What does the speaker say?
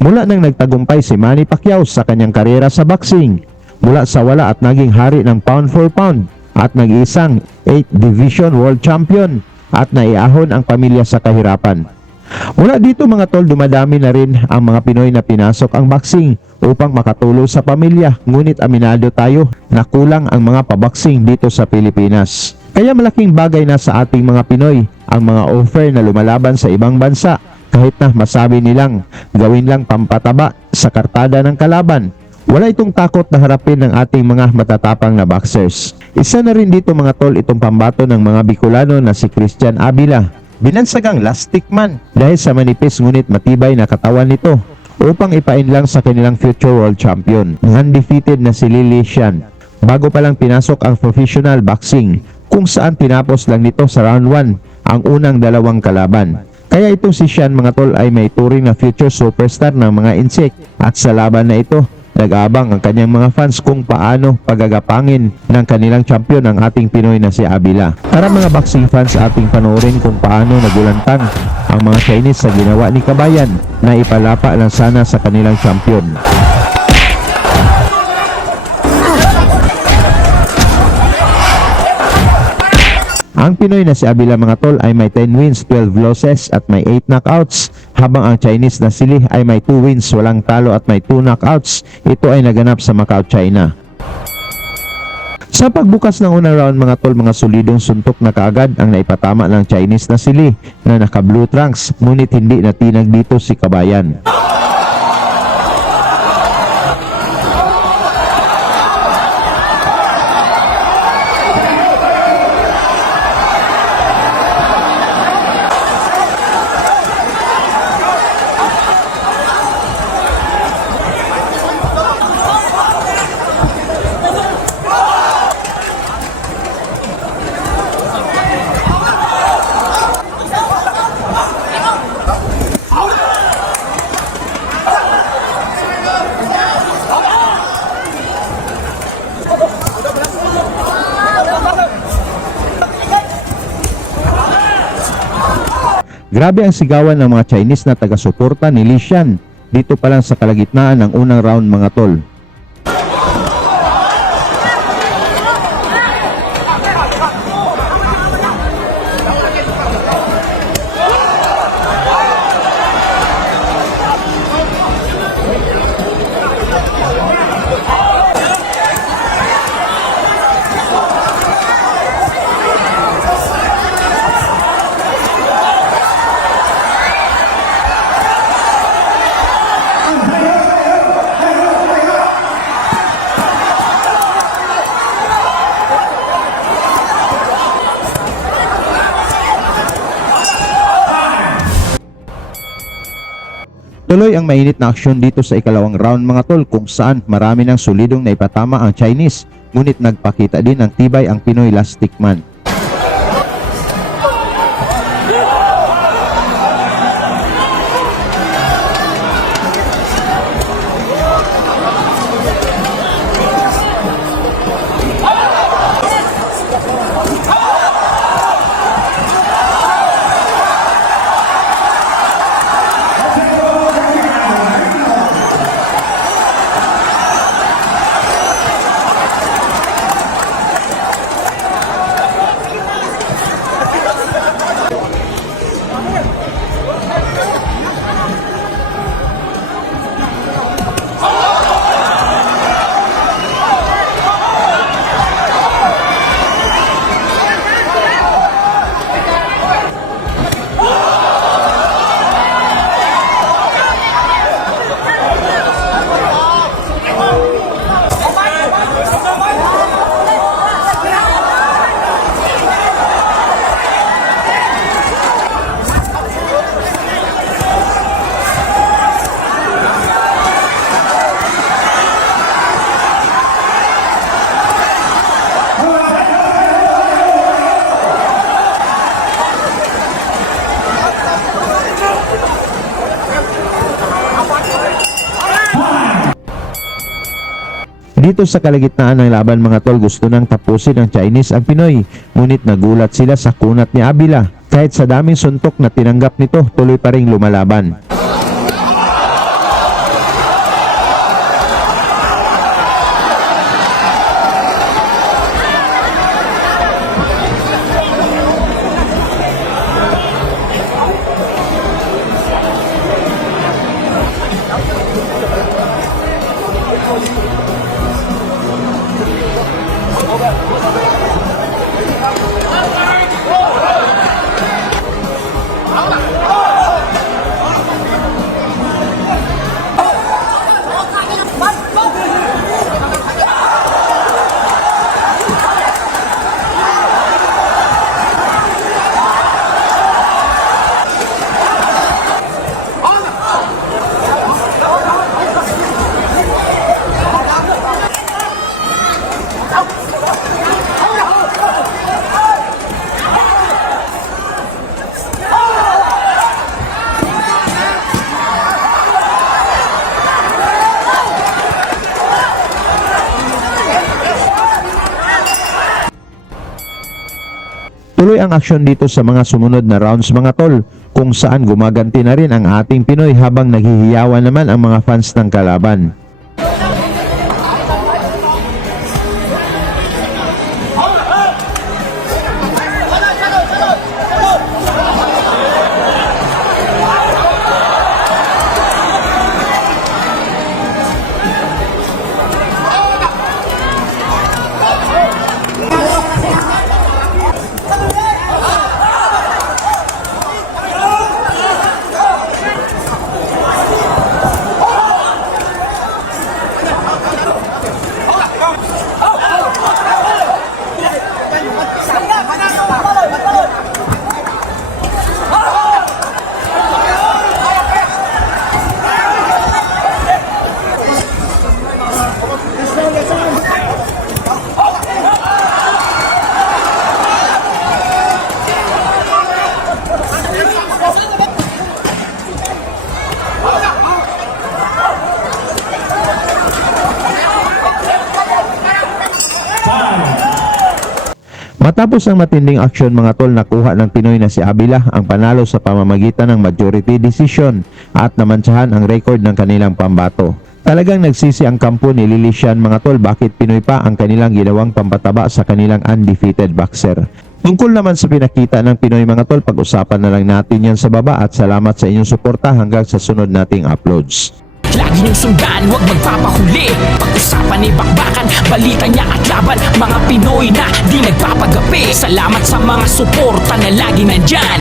Mula nang nagtagumpay si Manny Pacquiao sa kanyang karera sa boxing, mula sa wala at naging hari ng pound for pound at nag-iisang 8th Division World Champion at naiahon ang pamilya sa kahirapan. Mula dito mga tol, dumadami na rin ang mga Pinoy na pinasok ang boxing upang makatulong sa pamilya, ngunit aminado tayo na kulang ang mga paboxing dito sa Pilipinas. Kaya malaking bagay na sa ating mga Pinoy ang mga offer na lumalaban sa ibang bansa kahit na masabi nilang gawin lang pampataba sa kartada ng kalaban. Wala itong takot na harapin ng ating mga matatapang na boxers. Isa na rin dito mga tol itong pambato ng mga Bicolano na si Christian Avila. Binansagang last stick man dahil sa manipis ngunit matibay na katawan nito upang ipain lang sa kanilang future world champion, undefeated na si Lily Shan. Bago pa lang pinasok ang professional boxing kung saan tinapos lang nito sa round 1 ang unang dalawang kalaban. Kaya itong si Shan mga tol ay may turing na future superstar ng mga insect at sa laban na ito, nag-aabang ang kanyang mga fans kung paano pagagapangin ng kanilang champion ang ating Pinoy na si Avila. Para mga boxing fans ating panoorin kung paano nagulantang ang mga Chinese sa ginawa ni Kabayan na ipalapa lang sana sa kanilang champion. Ang Pinoy na si Avila mga tol ay may 10 wins, 12 losses at may 8 knockouts, habang ang Chinese na si Lee ay may 2 wins, walang talo at may 2 knockouts. Ito ay naganap sa Macau, China. Sa pagbukas ng unang round mga tol, mga solidong suntok na kaagad ang naipatama ng Chinese na si Lee na naka blue trunks, ngunit hindi natinag dito si Kabayan. Grabe ang sigawan ng mga Chinese na taga-suporta ni Li Shan dito pa lang sa kalagitnaan ng unang round mga tol. Tuloy ang mainit na aksyon dito sa ikalawang round mga tol kung saan marami ng solidong naipatama ang Chinese, ngunit nagpakita din ng tibay ang Pinoy last stick man. Dito sa kalagitnaan ng laban mga tol, gusto nang tapusin ng Chinese ang Pinoy, ngunit nagulat sila sa kunat ni Avila. Kahit sa daming suntok na tinanggap nito, tuloy pa ring lumalaban. Patuloy ang aksyon dito sa mga sumunod na rounds mga tol, kung saan gumaganti na rin ang ating Pinoy habang naghihiyawan naman ang mga fans ng kalaban. Matapos ang matinding aksyon mga tol, nakuha ng Pinoy na si Abila ang panalo sa pamamagitan ng majority decision at namantsahan ang record ng kanilang pambato. Talagang nagsisi ang kampo ni Lilician mga tol, bakit Pinoy pa ang kanilang ginawang pampataba sa kanilang undefeated boxer. Tungkol naman sa pinakita ng Pinoy mga tol, pag-usapan na lang natin yan sa baba at salamat sa inyong suporta hanggang sa sunod nating uploads. Lagi niyong sundan, huwag magpapahuli. Pag-usapan ni bakbakan, balita niya at laban. Mga Pinoy na di nagpapagapi. Salamat sa mga suporta na lagi nandyan.